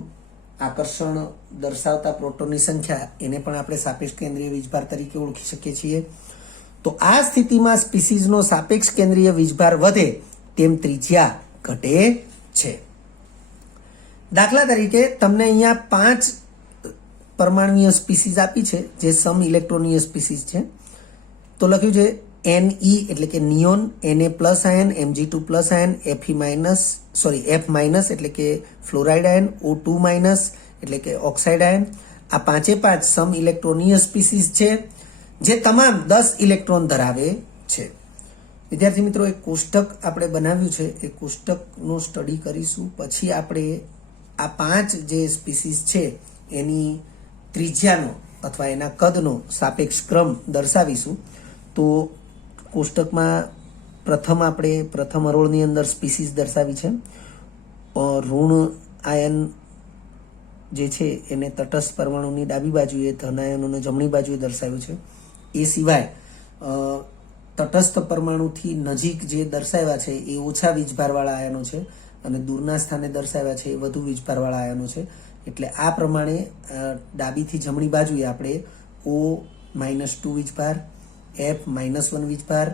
આકર્ષણ દર્શાવતા પ્રોટોનની સંખ્યા એને પણ આપણે સાપેક્ષ કેન્દ્રીય વીજભાર તરીકે ઓળખી શકીએ છીએ. તો આ સ્થિતિમાં સ્પીસીઝનો સાપેક્ષ કેન્દ્રીય વીજભાર વધે તેમ ત્રિજ્યા ઘટે છે. દાખલા તરીકે તમને અહીંયા 5 પરમાણુય સ્પીસીઝ આપી છે જે સમ ઇલેક્ટ્રોનીય સ્પીસીઝ છે. તો લખ્યું છે Ne એટલે કે neon, Na plus ion, Mg2 plus ion, F minus એટલે કે ફ્લોરાઇડ આયન, O2 માઇનસ એટલે કે ઓક્સાઇડ આયન. આ 5 સમ ઇલેક્ટ્રોનીય સ્પીસીઝ છે જે તમામ 10 ઇલેક્ટ્રોન ધરાવે છે. વિદ્યાર્થી મિત્રો એક કોષ્ટક આપણે બનાવ્યું છે, એ કોષ્ટકનો સ્ટડી કરીશું, પછી આપણે આ 5 જે સ્પીસીઝ છે એની ત્રિજ્યાનો અથવા એના કદનો સાપેક્ષ ક્રમ દર્શાવીશું. તો કોષ્ટકમાં પ્રથમ હરોળની અંદર સ્પીસીઝ દર્શાવી છે. ઋણ આયન જે છે એને તટસ્થ પરમાણુની ડાબી બાજુએ, ધન આયનોને જમણી બાજુએ દર્શાવ્યું છે. એ સિવાય તટસ્થ પરમાણુથી નજીક જે દર્શાવ્યા છે એ ઓછા વીજભારવાળા આયનો છે, અને દૂરના સ્થાને દર્શાવ્યા છે એ વધુ વીજભારવાળા આયનો છે. એટલે આ પ્રમાણે ડાબીથી જમણી બાજુએ આપણે O-2 વીજભાર, F-1 વીજભાર,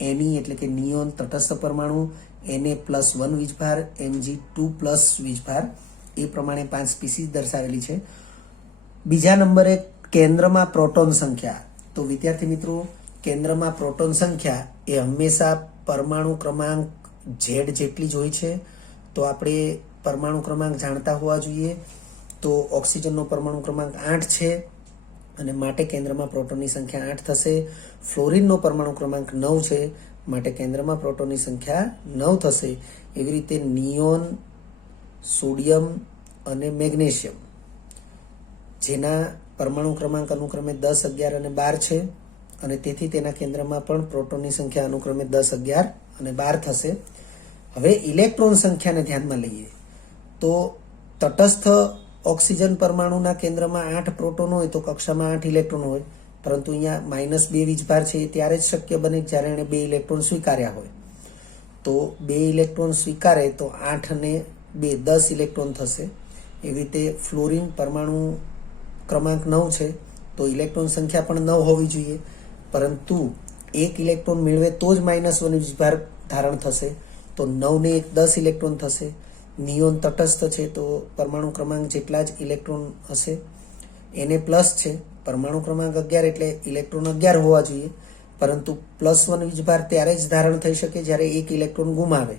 Ne એટલે કે નિયોન તટસ્થ પરમાણુ, Na+1 વીજભાર, Mg2+ વીજભાર, એ પ્રમાણે 5 સ્પીસીઝ દર્શાવેલી છે. બીજા નંબરે કેન્દ્રમાં પ્રોટોન સંખ્યા. તો વિદ્યાર્થી મિત્રો કેન્દ્રમાં પ્રોટોન સંખ્યા એ હંમેશા પરમાણુ ક્રમાંક Z જેટલી જ હોય છે. તો આપણે પરમાણુ ક્રમાંક જાણતા હોવા જોઈએ. તો ઓક્સિજનનો પરમાણુ ક્રમાંક 8 છે અને માટે કેન્દ્રમાં પ્રોટોનની સંખ્યા 8 થશે. ફ્લોરિનનો પરમાણુ ક્રમાંક 9 છે, માટે કેન્દ્રમાં પ્રોટોનની સંખ્યા 9 થશે. એવી રીતે નિયોન, સોડિયમ અને મેગ્નેશિયમ જેના પરમાણુ ક્રમાંક અનુક્રમે 10, 11 અને 12 છે, અને તેથી તેના કેન્દ્રમાં પણ પ્રોટોનની સંખ્યા અનુક્રમે 10, 11 અને 12 થશે. હવે ઇલેક્ટ્રોન સંખ્યાને ધ્યાનમાં લઈએ તો તટસ્થ ઓક્સિજન પરમાણુના કેન્દ્રમાં 8 પ્રોટોન હોય તો કક્ષામાં 8 ઇલેક્ટ્રોન હોય, પરંતુ અહીંયા -2 વીજભાર છે એ ત્યારે જ શક્ય બને જ્યારે એણે 2 ઇલેક્ટ્રોન સ્વીકાર્યા હોય. તો 2 ઇલેક્ટ્રોન સ્વીકારે તો 8 અને 2 10 ઇલેક્ટ્રોન થશે. એવી રીતે ફ્લોરિન પરમાણુ ક્રમાંક 9 છે તો ઇલેક્ટ્રોન સંખ્યા પણ 9 હોવી જોઈએ, પરંતુ 1 ઇલેક્ટ્રોન મેળવે તો જ -1 વીજભાર ધારણ થશે. તો 9 ને 1 10 ઇલેક્ટ્રોન થશે. નિયોન તટસ્થ છે તો પરમાણુ ક્રમાંક જેટલા જ ઇલેક્ટ્રોન હશે. Na+ છે, પરમાણુ ક્રમાંક 11 એટલે ઇલેક્ટ્રોન 11 હોવા જોઈએ, પરંતુ +1 વીજભાર ત્યારે જ ધારણ થઈ શકે જ્યારે 1 ઇલેક્ટ્રોન ગુમાવે.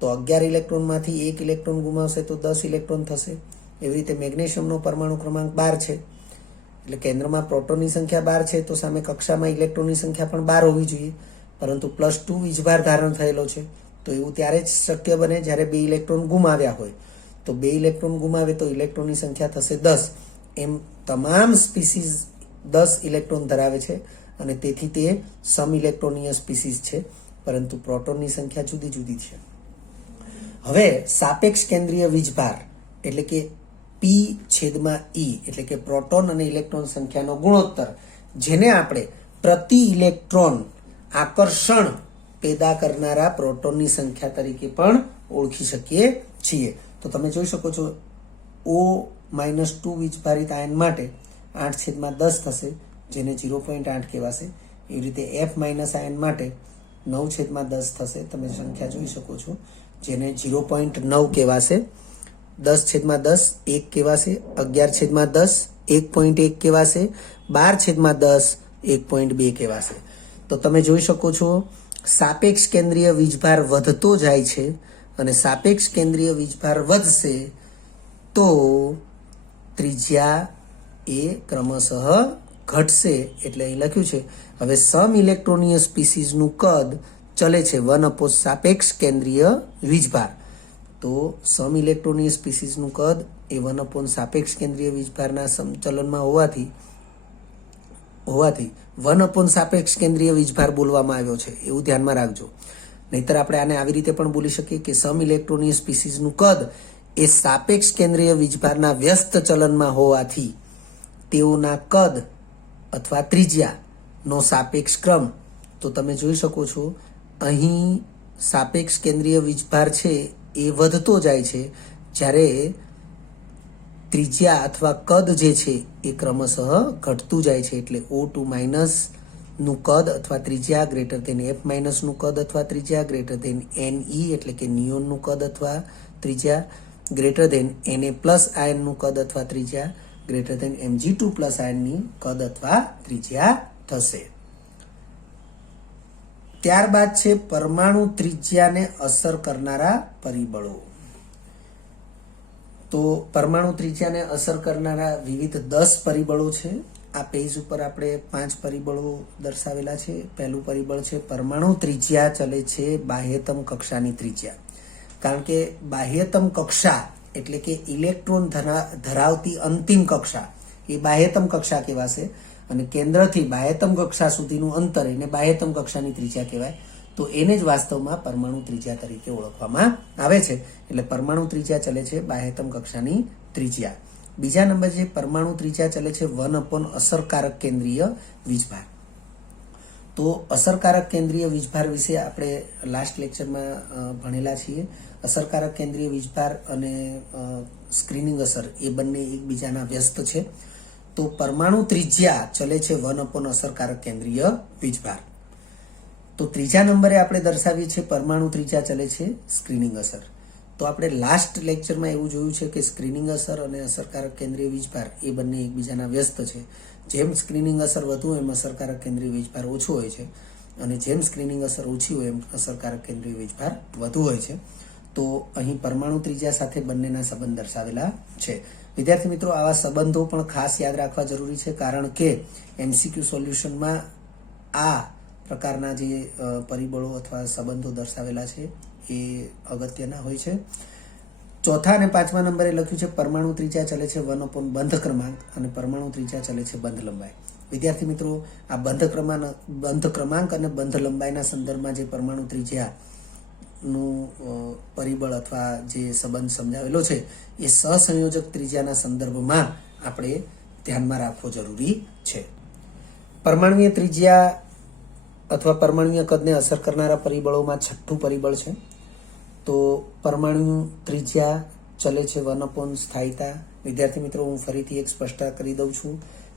તો 11 ઇલેક્ટ્રોનમાંથી 1 ઇલેક્ટ્રોન ગુમાવશે તો 10 ઇલેક્ટ્રોન થશે. એવી રીતે મેગ્નેશિયમનો પરમાણુ ક્રમાંક 12 છે, એટલે કેન્દ્રમાં પ્રોટોનની સંખ્યા 12 છે તો સામે કક્ષામાં ઇલેક્ટ્રોનની સંખ્યા પણ 12 હોવી જોઈએ, પરંતુ +2 વીજભાર ધારણ થયેલો છે. તો એવું ત્યારે જ શક્ય બને જ્યારે 2 ઇલેક્ટ્રોન ગુમાવ્યા હોય. તો 2 ઇલેક્ટ્રોન ગુમાવે તો ઇલેક્ટ્રોનની સંખ્યા થશે 10. એમ તમામ સ્પીસીઝ 10 ઇલેક્ટ્રોન ધરાવે છે અને તેથી તે સમ ઇલેક્ટ્રોનીય સ્પીસીઝ છે, પરંતુ પ્રોટોનની સંખ્યા જુદી જુદી છે. હવે સાપેક્ષ કેન્દ્રીય વીજભાર એટલે કે P/E એટલે કે પ્રોટોન અને ઇલેક્ટ્રોન સંખ્યાનો ગુણોત્તર, જેને આપણે પ્રતિ ઇલેક્ટ્રોન આકર્ષણ પેદા કરનારા પ્રોટોનની સંખ્યા તરીકે પણ ઓળખી શકીએ છીએ. તો તમે જોઈ શકો છો O-2 વીજભારિત આયન માટે 8/10 થશે, જેને 0.8 કહેવાશે. એવી રીતે F- આયન માટે 9/10 થશે, તમે સંખ્યા જોઈ શકો છો, જેને 0.9 કહેવાશે. 10/10 1 કહેવાશે, 11/10 1.1 કહેવાશે, 12/10 1.2 કહેવાશે. તો તમે જોઈ શકો છો સાપેક્ષ કેન્દ્રીય વીજભાર વધતો જાય છે, અને સાપેક્ષ કેન્દ્રીય વીજભાર વધશે તો ત્રિજ્યા એ ક્રમશઃ ઘટશે. એટલે અહીં લખ્યું છે હવે સમ ઇલેક્ટ્રોનીય સ્પીસીઝનું કદ ચલે છે 1 સાપેક્ષ કેન્દ્રીય વીજભાર. તો સમ ઇલેક્ટ્રોનીય સ્પીસીઝનું કદ એ 1 સાપેક્ષ કેન્દ્રીય વીજભારના સમચલનમાં હોવાથી 1 સાપેક્ષ કેન્દ્રીય વીજભાર બોલવામાં આવ્યો છે, એવું ધ્યાનમાં રાખજો. નહીતર આપણે આને આવી રીતે પણ બોલી શકીએ કે સમ ઇલેક્ટ્રોનીય સ્પીસીઝનું કદ એ સાપેક્ષ કેન્દ્રીય વીજભારના વ્યસ્ત ચલનમાં હોવાથી તેઓના કદ અથવા ત્રિજ્યાનો સાપેક્ષ ક્રમ. તો તમે જોઈ શકો છો અહીં સાપેક્ષ કેન્દ્રીય વીજભાર છે એ વધતો જાય છે, જ્યારે ત્રિજ્યા અથવા કદ જે છે એ ક્રમશઃ ઘટતું જાય છે. એટલે O2 માઇનસ નું કદ અથવા ત્રિજ્યા ગ્રેટર ધેન F માઇનસ નું કદ અથવા ત્રિજ્યા ગ્રેટર ધેન Ne એટલે કે નિયોનનું કદ અથવા ત્રિજ્યા ગ્રેટર ધેન Na પ્લસ આયનનું કદ અથવા ત્રિજ્યા ગ્રેટર ધેન Mg2 પ્લસ આયનની કદ અથવા ત્રિજ્યા થશે. ત્યારબાદ છે પરમાણુ ત્રિજ્યાને અસર કરનારા પરિબળો. તો પરમાણુ ત્રિજ્યાને અસર કરનારા વિવિધ 10 પરિબળો છે. આ પેજ ઉપર આપણે 5 પરિબળો દર્શાવેલા છે. પહેલું પરિબળ છે પરમાણુ ત્રિજ્યા ચલે છે બાહ્યતમ કક્ષાની ત્રિજ્યા. કારણ કે બાહ્યતમ કક્ષા એટલે કે ઇલેક્ટ્રોન ધરાવતી અંતિમ કક્ષા એ બાહ્યતમ કક્ષા કહેવાશે, અને કેન્દ્રથી બાહ્યતમ કક્ષા સુધીનું અંતર એને બાહ્યતમ કક્ષાની ત્રિજ્યા કહેવાય. તો એને જ વાસ્તવમાં પરમાણુ ત્રિજ્યા તરીકે ઓળખવામાં આવે છે. એટલે પરમાણુ ત્રિજ્યા ચલે છે બાહ્યતમ કક્ષાની ત્રિજ્યા. બીજા નંબર છે પરમાણુ ત્રિજ્યા ચલે છે 1 અસરકારક કેન્દ્રીય વીજભાર. તો અસરકારક કેન્દ્રીય વીજભાર વિશે આપણે લાસ્ટ લેક્ચરમાં ભણેલા છીએ. અસરકારક કેન્દ્રીય વીજભાર અને સ્ક્રીનિંગ અસર એ બંને એકબીજાના વ્યસ્ત છે. તો પરમાણુ ત્રિજ્યા ચલે છે 1 અસરકારક કેન્દ્રીય વીજભાર. તો ત્રીજા નંબરે આપણે દર્શાવીએ છીએ પરમાણુ ત્રિજ્યા ચલે છે સ્ક્રીનિંગ અસર. તો આપણે લાસ્ટ લેક્ચરમાં એવું જોયું છે કે સ્ક્રીનિંગ અસર અને અસરકારક કેન્દ્રીય વીજભાર એ બંને એકબીજાના વ્યસ્ત છે. જેમ સ્ક્રીનિંગ અસર વધુ એમ અસરકારક કેન્દ્રીય વીજભાર ઓછો હોય છે, અને જેમ સ્ક્રીનિંગ અસર ઓછી હોય એમ અસરકારક કેન્દ્રીય વીજભાર વધુ હોય છે. તો અહીં પરમાણુ ત્રિજ્યા સાથે બંનેના સંબંધ દર્શાવેલા છે. વિદ્યાર્થી મિત્રો, આવા સંબંધો પણ ખાસ યાદ રાખવા જરૂરી છે, કારણ કે MCQ સોલ્યુશનમાં આ પ્રકારના જે પરિબળો અથવા સંબંધો દર્શાવેલા છે એ અગત્યના હોય છે. ચોથા અને પાંચમા નંબરે લખ્યું છે પરમાણુ ત્રિજ્યા ચલે છે 1 બંધ ક્રમાંક અને પરમાણુ ત્રિજ્યા ચલે છે બંધ લંબાઈ. વિદ્યાર્થી મિત્રો, આ બંધ ક્રમાંક અને બંધ લંબાઈના સંદર્ભમાં જે પરમાણુ ત્રિજ્યાનું પરિબળ અથવા જે સંબંધ સમજાવેલો છે એ સહસંયોજક ત્રિજ્યાના સંદર્ભમાં આપણે ધ્યાનમાં રાખવો જરૂરી છે. પરમાણુય ત્રિજ્યા અથવા પરમાણુય કદને અસર કરનારા પરિબળોમાં છઠ્ઠું પરિબળ છે. તો પરમાણુ ત્રિજ્યા ચલે છે 1 સ્થાયીતા. વિદ્યાર્થી મિત્રો, હું ફરીથી એક સ્પષ્ટતા કરી દઉં છું.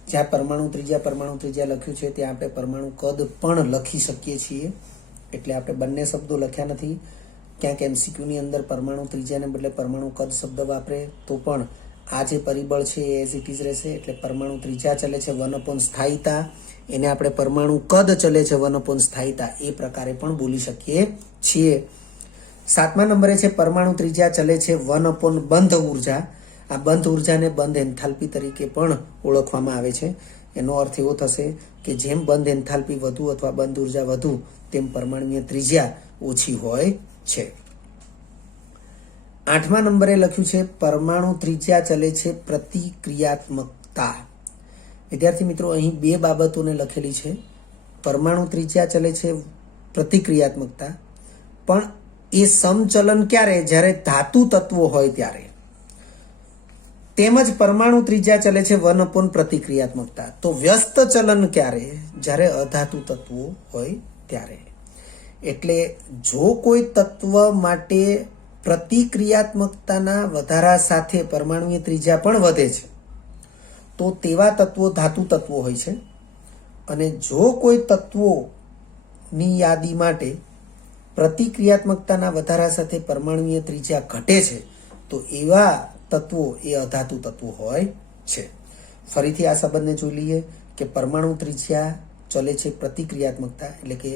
જ્યાં પરમાણુ ત્રિજ્યા લખ્યું છે ત્યાં આપણે પરમાણુ કદ પણ લખી શકીએ છીએ. એટલે આપણે બંને શબ્દો લખ્યા નથી. ક્યાંક MCQની અંદર પરમાણુ ત્રિજ્યાને બદલે પરમાણુ કદ શબ્દ વાપરે તો પણ આ જે પરિબળ છે એ એઝ ઇટ ઇઝ રહેશે. એટલે પરમાણુ ત્રિજ્યા ચલે છે 1 સ્થાયીતા, એને આપણે પરમાણુ કદ ચલે છે 1 સ્થાયીતા એ પ્રકારે પણ બોલી શકીએ છીએ. સાતમા નંબરે છે પરમાણુ ત્રિજ્યા ચલે છે 1 બંધ ઉર્જા. આ બંધ ઉર્જાને બંધ એન્થાલ્પી તરીકે પણ ઓળખવામાં આવે છે. એનો અર્થ એવો થશે કે જેમ બંધ એન્થાલ્પી વધુ અથવા બંધ ઉર્જા વધુ તેમ પરમાણુય ત્રિજ્યા ઓછી હોય છે. આઠમા નંબરે લખ્યું છે પરમાણુ ત્રિજ્યા ચલે છે પ્રતિક્રિયાત્મકતા. વિદ્યાર્થી મિત્રો, અહીં બે બાબતોને લખેલી છે. પરમાણુ ત્રિજ્યા ચલે છે પ્રતિક્રિયાત્મકતા, પણ એ સમચલન ક્યારે? જ્યારે ધાતુ તત્વો હોય ત્યારે. તેમજ પરમાણુ ત્રિજ્યા ચલે છે 1 પ્રતિક્રિયાત્મકતા. તો વ્યસ્ત ચલન ક્યારે? જ્યારે અધાતુ તત્વો હોય ત્યારે. એટલે જો કોઈ તત્વ માટે પ્રતિક્રિયાત્મકતાના વધારા સાથે પરમાણુય ત્રિજ્યા પણ વધે છે તો તેવા તત્વો ધાતુ તત્વો હોય છે. અને જો કોઈ તત્વોની યાદી માટે પ્રતિક્રિયાત્મકતાના વધારા સાથે પરમાણુય ત્રિજ્યા ઘટે છે તો એવા તત્વો એ અધાતુ તત્વો હોય છે. ફરીથી આ સંબંધને જોઈ લઈએ કે પરમાણુ ત્રિજ્યા ચલે છે પ્રતિક્રિયાત્મકતા, એટલે કે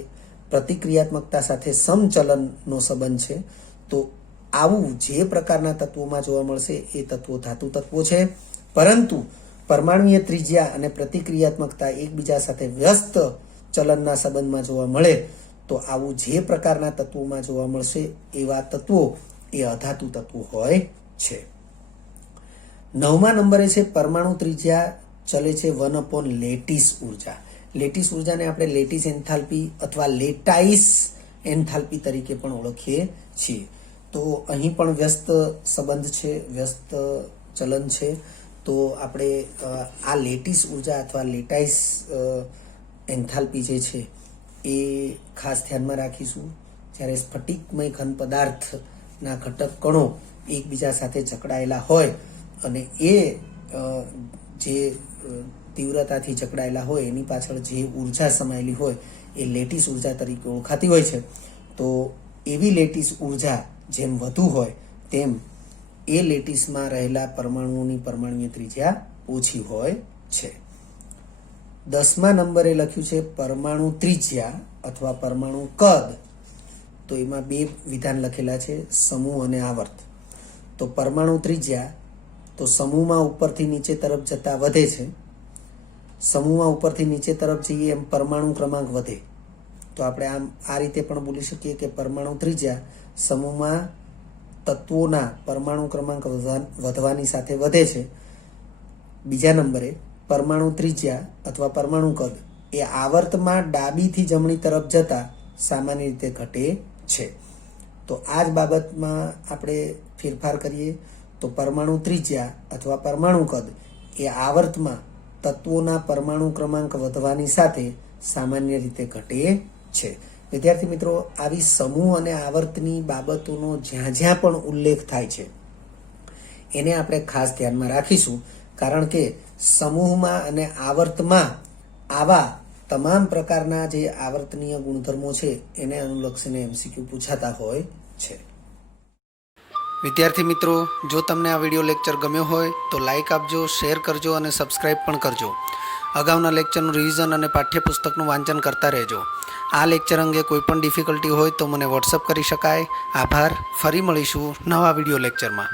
પ્રતિક્રિયાત્મકતા સાથે સમચલનનો સંબંધ છે. તો આવું જે પ્રકારના તત્વોમાં જોવા મળશે એ તત્વો ધાતુ તત્વો છે. પરંતુ પરમાણુય ત્રિજ્યા અને પ્રતિક્રિયાત્મકતા એકબીજા સાથે વ્યસ્ત ચલનના સંબંધમાં જોવા મળે તો આવું જે પ્રકારના તત્વોમાં જોવા મળશે એવા તત્વો એ અધાતુ તત્વો હોય છે. 9મા નંબરે છે પરમાણુ ત્રિજ્યા ચલે છે 1 લેટિસ ઉર્જા. લેટિસ ઉર્જાને આપણે લેટિસ એન્થાલ્પી અથવા લેટાઇસ એન્થાલ્પી તરીકે પણ ઓળખીએ છીએ. તો અહીં પણ વ્યસ્ત સંબંધ છે, વ્યસ્ત ચલન છે. તો આપણે આ લેટિસ ઉર્જા અથવા લેટાઇસ એન્થાલ્પી જે છે એ ખાસ ધ્યાનમાં રાખીશું. જ્યારે સ્ફટિકમય ઘન પદાર્થના ઘટક કણો એકબીજા સાથે જકડાયેલા હોય અને એ જે તીવ્રતાથી જકડાયેલા હોય એની પાછળ જે ઉર્જા સમાયેલી હોય એ લેટિસ ઉર્જા તરીકે ઓળખાતી હોય છે. તો એવી લેટિસ ઉર્જા જેમ વધુ હોય તેમ એ લેટિસમાં રહેલા પરમાણુઓની પરમાણુય ત્રિજ્યા ઓછી હોય છે. 10મા નંબરે લખ્યું છે પરમાણુ ત્રિજ્યા અથવા પરમાણુ કદ. તો એમાં 2 વિધાન લખેલા છે, સમૂહ અને આવર્ત. તો પરમાણુ ત્રિજ્યા તો સમૂહમાં ઉપરથી નીચે તરફ જતા વધે છે. સમૂહમાં ઉપરથી નીચે તરફ જઈએ એમ પરમાણુ ક્રમાંક વધે. તો આપણે આ રીતે પણ બોલી શકીએ કે પરમાણુ ત્રિજ્યા સમૂહમાં તત્વોના પરમાણુ ક્રમાંક વધવાની સાથે વધે છે. બીજા નંબરે પરમાણુ ત્રિજ્યા અથવા પરમાણુ કદ એ આવર્તમાં ડાબીથી જમણી તરફ જતા સામાન્ય રીતે ઘટે છે. તો આ જ બાબતમાં આપણે ફેરફાર કરીએ તો પરમાણુ ત્રિજ્યા અથવા પરમાણુ કદ એ આવર્તમાં તત્વોના પરમાણુ ક્રમાંક વધવાની સાથે સામાન્ય રીતે ઘટે છે. વિદ્યાર્થી મિત્રો, આવી સમૂહ અને આવર્તની બાબતોનો જ્યાં જ્યાં પણ ઉલ્લેખ થાય છે એને આપણે ખાસ ધ્યાનમાં રાખીશું. કારણ કે સમૂહમાં અને આવર્તમાં આવા તમામ પ્રકારના જે આવર્તનીય ગુણધર્મો છે એને અનુલક્ષીને MCQ પૂછાતા હોય છે. વિદ્યાર્થી મિત્રો, જો તમને આ વિડીયો લેક્ચર ગમ્યો હોય તો લાઈક આપજો, શેર કરજો અને સબસ્ક્રાઈબ પણ કરજો. અગાઉના લેક્ચરનું રિવિઝન અને પાઠ્યપુસ્તકનું વાંચન કરતા રહેજો. આ લેક્ચર અંગે કોઈ પણ ડિફિકલ્ટી હોય તો મને વોટ્સઅપ કરી શકાય. આભાર. ફરી મળીશું નવા વિડીયો લેક્ચરમાં.